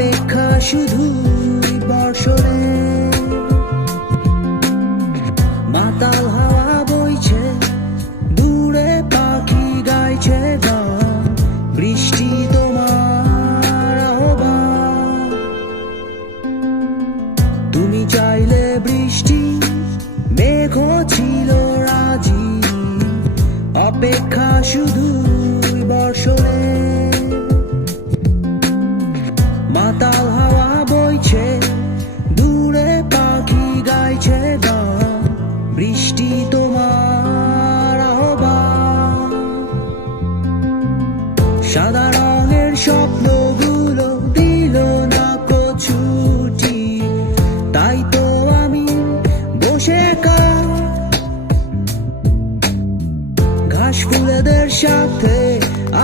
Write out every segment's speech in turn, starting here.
অপেক্ষা শুধু বর্ষণে মাতাল হাওয়া বইছে দূরে পাখি গাইছে গান বৃষ্টি তোমার আহ্বান তুমি চাইলে বৃষ্টি মেঘ ছিল রাজি অপেক্ষা শুধু বর্ষণে মাতাল হাওয়া বইছে দূরে পাখি গাইছে গান বৃষ্টি তোমার আহ্বান সাদা রঙের স্বপ্নগুলো দিল না ছুটি তাই তো আমি বসে ঘাস ফুলেদের সাথে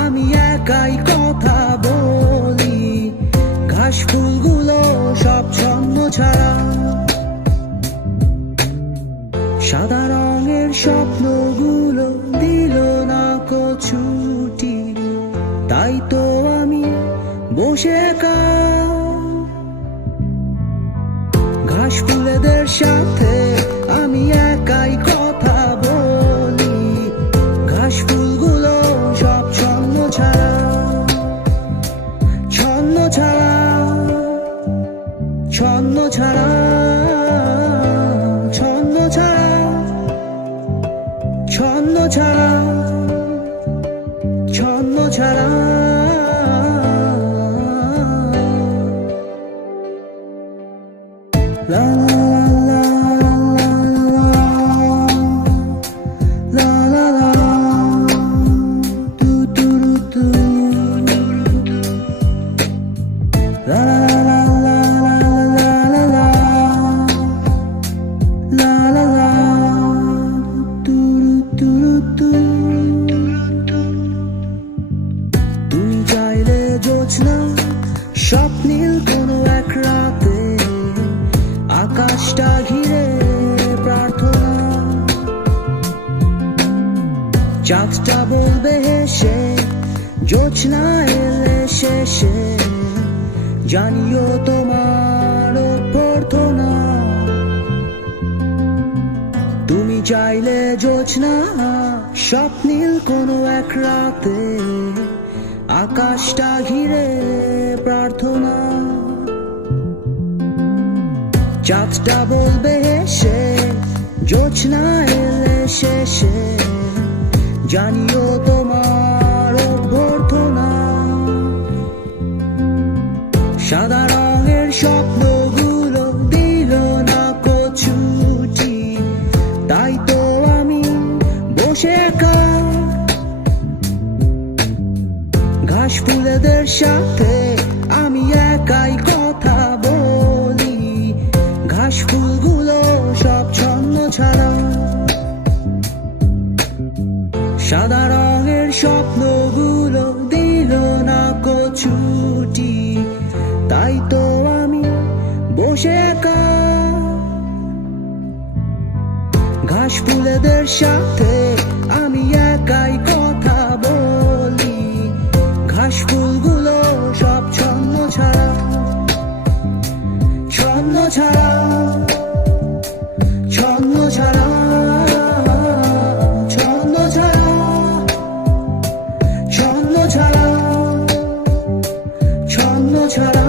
আমি একাই কথা বলি ঘাস ফুলগুলো সব ছন্ন ছাড়া সাদা রঙের স্বপ্নগুলো দিল না ছুটি তাই তো আমি বসে ঘাস ফুলেদের সাথে আমি একাই কথা বলি ঘাস ফুলগুলো সব ছন্ন ছাড়া ছন্ন ছাড়া ছন্ন ছাড়া ছন্ন ছাড়া ছন্ন ছাড়া ছন্ন ছাড়া la la la la la tu tu tu la la la la la la la la la tu tu tu তুমি চাইলে জোছনা স্বপ্নীল কোনো এক রাতে আকাশটা ঘিরে প্রার্থনা চাঁদটা বলবে হেসে জোছনা এলে শেষে জানিও তোমার অভ্যর্থনা তুমি চাইলে জোছনা স্বপ্নীল কোনো এক রাতে আকাশটা ঘিরে প্রার্থনা চাঁদটা বলবে হেসে জোছনা এলে শেষে জানিও তোমার অভ্যর্থনা সাদা রঙের স্বপ্নগুলো দিল না ছুটি তাই তো আমি বসে ঘাস ফুলেদের সাথে আমি একাই কথা বলি ঘাস ফুলগুলো সব ছন্ন ছাড়া সাদা রঙের স্বপ্নগুলো দিল না ছুটি তাই তো আমি বসে ঘাস ফুলেদের সাথে আমি একাই কথা বলি ঘাস ফুলগুলো সব ছন্ন ছাড়া ছন্ন ছাড়া ছন্ন ছাড়া ছন্ন ছাড়া ছন্ন ছাড়া ছন্ন ছাড়া